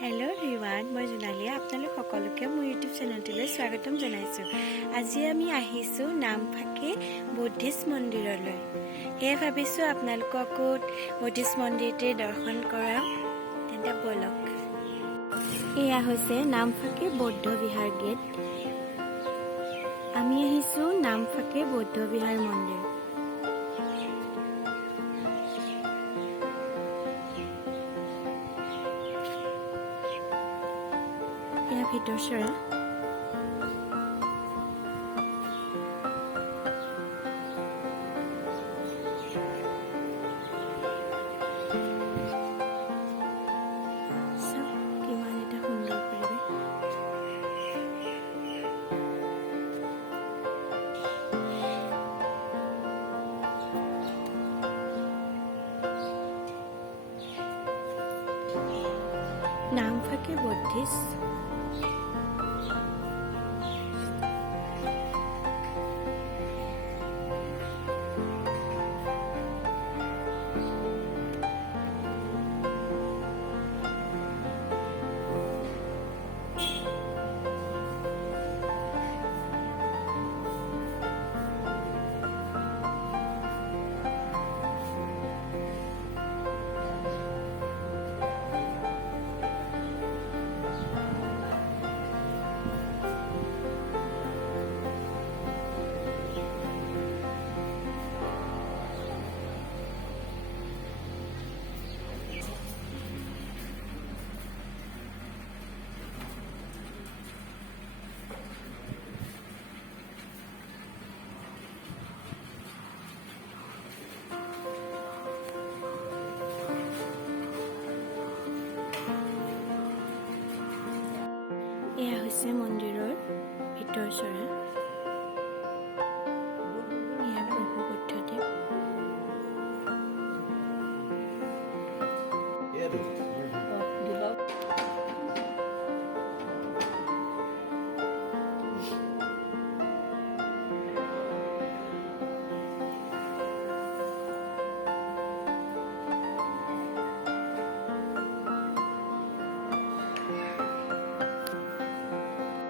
Hello' everyone, মই জোনালী। আপোনালোক সকলোকে মোৰ ইউটিউব চেনেলটোলৈ স্বাগতম জনাইছোঁ। আজি আমি আহিছোঁ নামফাকে বুদ্ধিষ্ট মন্দিৰলৈ। সেয়ে ভাবিছোঁ আপোনালোককো বুদ্ধিষ্ট মন্দিৰটিৰ দৰ্শন কৰাওঁ। তেন্তে ব'লক। এয়া হৈছে নামফাকে বৌদ্ধ বিহাৰ গেট। আমি আহিছোঁ নামফাকে বৌদ্ধ বিহাৰ মন্দিৰ। এয়া ভিতৰচৰা। কিমান এটা সুন্দৰ পৰিৱেশ। নামফাকে বুদ্ধিষ্ট এয়া হৈছে মন্দিৰৰ ভিতৰচৰা।